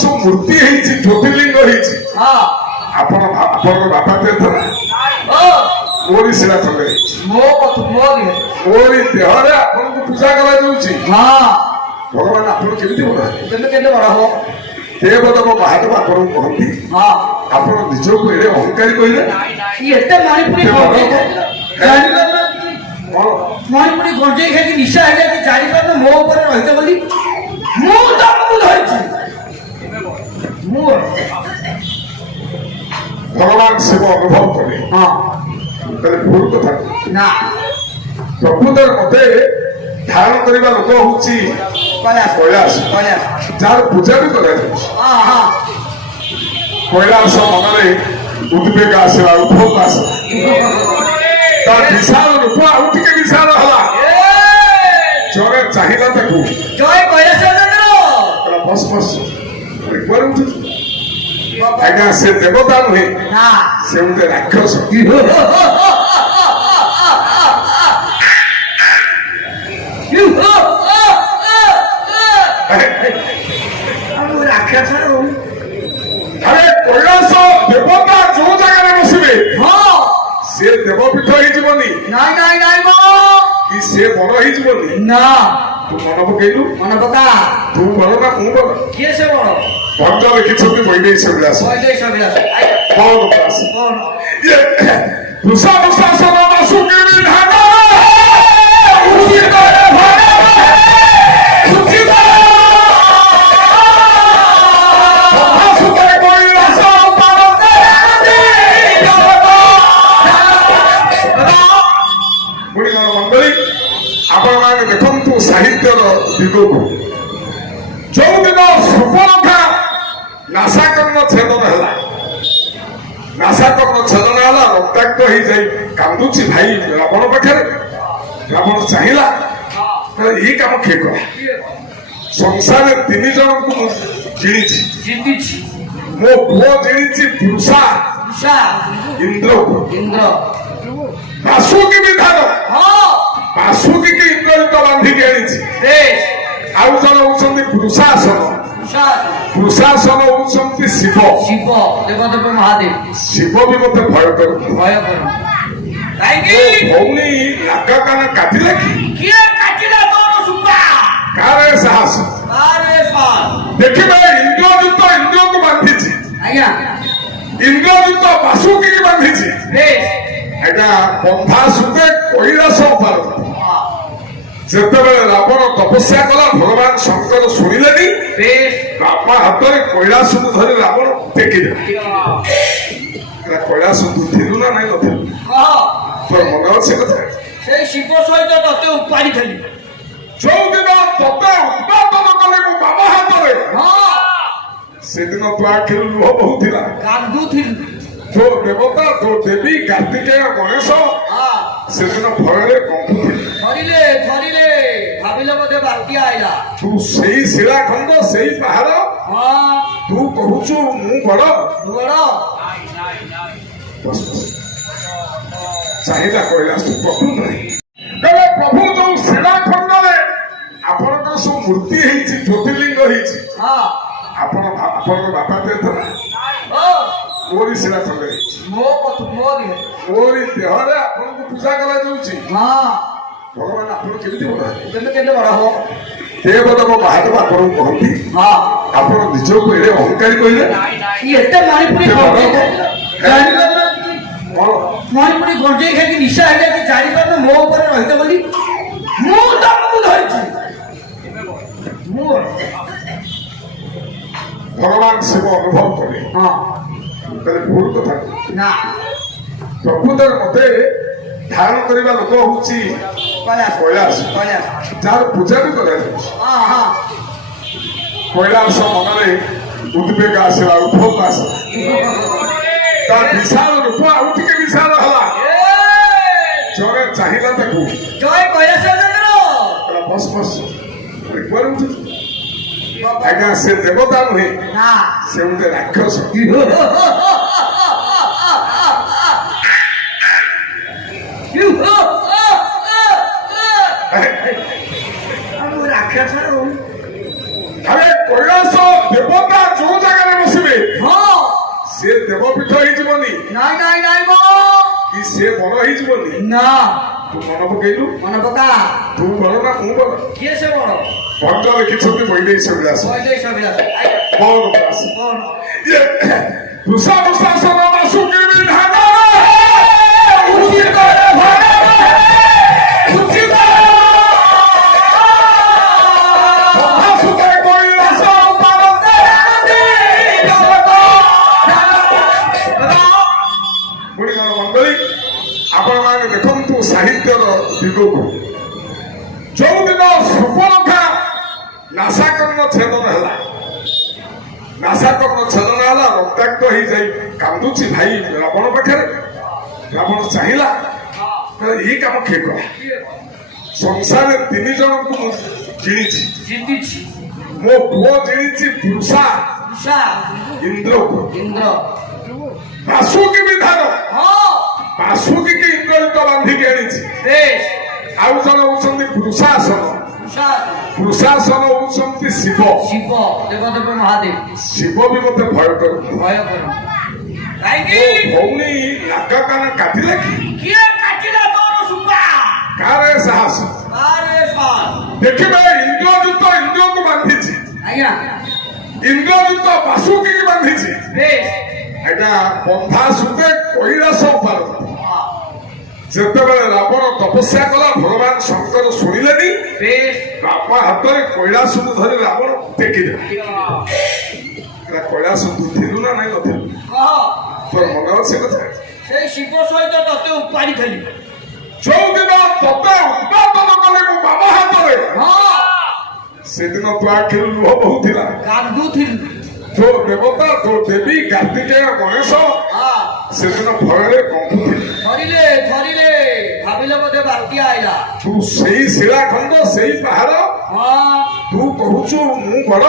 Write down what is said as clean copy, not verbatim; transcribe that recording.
ସବୁ ମୂର୍ତ୍ତି ହେଇଛି, ଜ୍ୟୋତିର୍ଲିଙ୍ଗ ହେଇଛି। ଆପଣଙ୍କ ବାପା ତୀର୍ଥ ନା ମୋରି ଶିଳା ଖଣ୍ଡେ ହେଇଛି, ମୋରି ଦେହରେ ଆପଣଙ୍କୁ ପୂଜା କରାଯାଉଛି। ଭଗବାନ ଆପଣ କେମିତି ବଡ ହେବେ? ଦେବଦେବ ମହାଦେବ ଆପଣଙ୍କୁ କହନ୍ତି। ଆପଣ ନିଜକୁ ଏଡେ ଅହଙ୍କାରୀ କହିଲେ। ମଣିପୁରୀ ଗଞ୍ଜେଇ ଖାଇକି ନିଶା ହେଇଯାଇଛି, ଜାଣିପାରୁନ ମୋ ଉପରେ ରହିଛ ବୋଲି ମୁଁ ତମକୁ ଧରିଛି। ଭଗବାନ ଶିବ ଅନୁଭବ କଲେ ତାହେଲେ ଭୁଲ କଥା ନା। ପ୍ରକୃତରେ ମତେ ଧାରଣ କରିବା ଲୋକ ହଉଛି କୈଳାସ, ଯାହାର ପୂଜା ବି କରାଯାଉଛି। କୈଳାସ ମନରେ ଉଦ୍ବେଗ ଆସିଲା, ଉଦ୍ଭବ ଆସିଲା, ତାର ବିଶାଳ ରୂପ ଆଉ ଟିକେ ବିଶାଳ ହେଲା। ଜଣେ ଚାହିଁଲା ତାକୁ, ଜୟ କୈଳାସ ବସ ବସ କୁଆଡେ ଉଠୁଛୁ? ଆଜ୍ଞା ସେ ଦେବତା ନୁହେଁ, ସେ ଗୋଟେ ରାକ୍ଷସ। କୈଳାସ ଦେବତା ଯୋଉ ଜାଗାରେ ବସିବେ ସେ ଦେବପୀଠ ହେଇଯିବନି କି ସେ ବଡ ହେଇଯିବନି। ତୁ ମନ ପକେଇଲୁ, ତୁ ବଡ ନା ମୁଁ ବଡ? ଭଟ୍ଟ ଲେଖିଛନ୍ତି ବୈଦେଶ ବିଳାସ। ଦୁଃଶାସନ ବାସୁକି ବିଧାନ ଆପଣମାନେ ଦେଖନ୍ତୁ ସାହିତ୍ୟର ଦିଗକୁ। ଯୋଉଦିନ ସୁପର୍ଣ୍ଣଖା ନାସାକର୍ଣ୍ଣ ଛେଦନ ହେଲା, ନାସାକର୍ଣ୍ଣ ଛେଦନ ହେଲା, ରକ୍ତାକ୍ତ ହେଇଯାଇ କାନ୍ଦୁଛି ଭାଇ ରାବଣ ପାଖରେ। ରାବଣ ଚାହିଁଲା ଏଇ କାମ କିଏ କଲା? ସଂସାରରେ 3 ଜଣଙ୍କୁ ମୁଁ ଜିଣିଛି, ମୋ ପୁଅ ଜିଣିଛି ବୃଷା ଇନ୍ଦ୍ରକୁ। ବାସୁକି ବିଧାନ, ବାସୁକି ଇନ୍ଦ୍ରଜିତ ବାନ୍ଧିକି ଆଣିଛି। ଆଉ ଜଣେ ହଉଛନ୍ତି ବୃଷାସନ, ବୃଷାସନ ହଉଛନ୍ତି ଶିବ। ଦେବଦେବ ମହାଦେବ। ଶିବ ବି ମତେ ଭୟ କରନ୍ତି। ଭଉଣୀ ନାକ କାନ କାଟିଲା କି? କାରେ ସାହସ? ଦେଖିବେ ଇନ୍ଦ୍ରଜିତ ଇନ୍ଦ୍ରକୁ ବାନ୍ଧିଛି, ଇନ୍ଦ୍ରଜିତ ବାସୁକି ବାନ୍ଧିଛି। ଏଇଟା ବନ୍ଧା ସୁତେ କୈଳାସ ପାର। ଯେତେବେଳେ ରାବଣ ତପସ୍ୟା କଲା, ଭଗବାନ ଶଙ୍କର ଶୁଣିଲେନି, ବାପା ହାତରେ କୈଳାସକୁ ଧରି ରାବଣ ଟେକିଦେଲେ। କୈଳାସ ତୁ ଥିଲୁ ନା ନାଇଁ ନଥିଲୁ? ତୋର ମନେ ଅଛି କଥା? ସେଇ ଶିବ ସହିତ ତତେ ଉପାଡ଼ିଥିଲି। ଯୋଉଦିନ ତତେ ଉତ୍ପାଦନ କଲେ ମୋ ବାବା ହାତରେ, ସେଦିନ ତୋ ଆଖିରୁ ଲୁହ ବହୁଥିଲା, କାନ୍ଦୁଥିଲି। ତୋ ଦେବତା, ତୋ ଦେବୀ କାର୍ତ୍ତିକେୟ ଗଣେଶ ସେଦିନ ଭୟରେ କମ୍ପୁଥିଲେ। ଧରିଲେ ଭାବିଲେ ବୋଧେ ବାତ୍ୟା ଆଇଲା। ତୁ ସେଇ ଶିଳାଖଣ୍ଡ, ସେଇ ପାହାଡ, ତୁ କହୁଛୁ ମୁଁ ବଡ। ଚାହିଦା କୈଳାସ ପ୍ରଭୁ ନାହିଁ। ପ୍ରଭୁ ଯୋଉ ଶିଳାଖଣ୍ଡରେ ଆପଣଙ୍କର ସବୁ ମୂର୍ତ୍ତି ହେଇଛି, ଜ୍ୟୋତିର୍ଲିଙ୍ଗ ହେଇଛି, ଆପଣଙ୍କ ବାପା ତୀର୍ଥ ନା ମୋରି ଶିଳା ଖଣ୍ଡେ ହେଇଛି, ମୋରି ଦେହରେ ଆପଣଙ୍କୁ ପୂଜା କରାଯାଉଛି। ଭଗବାନ ଆପଣ କେମିତି ବଡ ହେବେ? ଦେବଦେବ ମହାଦେବ ଆପଣଙ୍କୁ କହନ୍ତି। ଆପଣ ନିଜକୁ ଏଡେ ଅହଙ୍କାରୀ କହିଲେ। ମଣିପୁରୀ ଗଞ୍ଜେଇ ଖାଇକି ନିଶା ହେଇଯାଇଛି, ଜାଣିପାରୁନ ମୋ ଉପରେ ରହିଛ ବୋଲି ମୁଁ ତମକୁ ଧରିଛି। ଭଗବାନ ଶିବ ଅନୁଭବ କଲେ ତାହେଲେ ଭୁଲ କଥା ନା। ପ୍ରକୃତରେ ମତେ ଧାରଣ କରିବା ଲୋକ ହଉଛି କୈଳାସ, ଯାହାର ପୂଜା ବି କରାଯାଉଛି। କୈଳାସ ମନରେ ଉଦ୍ବେଗ ଆସିଲା, ଉଦ୍ଭବ ଆସିଲା, ତାର ବିଶାଳ ରୂପ ଆଉ ଟିକେ ବିଶାଳ ହେଲା। ଜଣେ ଚାହିଁଲା ତାକୁ, ଜୟ କୈଳାସ ବସ ବସ କୁଆଡେ ଉଠୁଛୁ? ଆଜ୍ଞା ସେ ଦେବତା ନୁହେଁ, ସେ ଗୋଟେ ରାକ୍ଷସ। କୈଳାସ ଦେବତା ଯୋଉ ପୀଠ ହେଇଯିବନି ନାଇଁ ନାଇଁ ନାଇଁ ମୋ କି ସେ ବଡ ହେଇଯିବନି ନା ତୁ ମନେ ପକେଇଲୁ ମନେ ପକା ତୁ ବଡ ନା ମୁଁ ବଡ କିଏ ସେ ବଡ ଭଣ୍ଡ ଲେଖିଛନ୍ତି ବୈଦେଶ ବିଳାସ ବୈଦେଶ ବିଳାସ କଣ ବିଳାସ କଣ ଇଏ ବୃଷା ବୃଷାସନ ବାସୁକି ବିଧାନ ଉଚିତ ଉଚିତ ଭାସୁକେ କୈଳାସ ଗୁଣିଗଣ ମଣ୍ଡଳୀ ଆପଣମାନେ ଦେଖନ୍ତୁ ସାହିତ୍ୟର ଦିଗକୁ ଯୋଉଦିନ ସୁପର୍ଣ୍ଣଖା ନାସାକର୍ଣ୍ଣ ଛେଦନ ହେଲା ନାସାକର୍ଣ୍ଣ ଛେଦନ ହେଲା ରକ୍ତାକ୍ତ ହେଇଯାଇ କାନ୍ଦୁଛି ଭାଇ ରାବଣ ପାଖରେ ରାବଣ ଚାହିଁଲା ଏଇ କାମ କିଏ କଲା ସଂସାରରେ 3 ଜଣଙ୍କୁ ମୁଁ ଚିଣିଛି ଜିତିଛି ମୋ ପୁଅ ଚିଣିଛି ବୃଷା ଉଷା ଇନ୍ଦ୍ରକୁ ଇନ୍ଦ୍ର ବାସୁକି ବିଧାନ ହଁ ବାସୁକି ଇନ୍ଦ୍ରଜିତ ବାନ୍ଧିକି ଆଣିଛି ବେଶ ଆଉ ଜଣେ ହଉଛନ୍ତି ବୃଷାସନ ଉଷା ବୃଷାସନ ହଉଛନ୍ତି ଶିବ ଶିବ ଦେବଦେବ ମହାଦେବ ଶିବ ବି ମତେ ଭୟ କରୁ ଭୟ କର ମୋ କାହିଁକି ଭଉଣୀ ନାକ କାନ କାଟିଲା କି କିଏ କାଟିଲା ତୋର ସୁପା କାହାର ଏ ସାହସ ଆରେ ସାର୍ ଦେଖିବେ ଇନ୍ଦ୍ରଜିତ ଇନ୍ଦ୍ରକୁ ବାନ୍ଧିଛି ଆଜ୍ଞା ଇନ୍ଦ୍ରଜିତ ବାସୁକି ବାନ୍ଧିଛି ବେଶ ଏଇଟା ବନ୍ଧା ସୁତେ କୈଳାସ ଉପାର ଯେତେବେଳେ ରାବଣ ତପସ୍ୟା କଲା ଭଗବାନ ଶଙ୍କର ଶୁଣିଲେନି ବେଶ ବାପ ହାତରେ କୈଳାସକୁ ଧରି ରାବଣ ଟେକିଦେଲେ କୈଳାସ ତୁ ଥିଲୁ ନା ନାଇଁ ନଥିଲୁ କହ ତୋର ମନେ ଅଛି କଥା ସେଇ ଶିବ ସହିତ ତତେ ଉପାଡ଼ିଥିଲି ଯୋଉଦିନ ତତେ ଉତ୍ପାଦନ କଲେ ମୋ ବାବା ହାତରେ ହଁ ସେଦିନ ତୋ ଆଖିରୁ ଲୁହ ବହୁଥିଲା କାନ୍ଦୁଥିଲି ତୋ ଦେବତା ତୋ ଦେବୀ କାର୍ତ୍ତିକେୟ ଗଣେଶ ହଁ ସେଦିନ ଭୟରେ କମ୍ପୁଥିଲେ ଧରିଲେ ଧରିଲେ ଭାବିଲେ ବୋଧେ ବାତ୍ୟା ଆଇଲା ତୁ ସେଇ ଶିଳାଖଣ୍ଡ ସେଇ ପାହାଡ ହଁ ତୁ କହୁଛୁ ମୁଁ ବଡ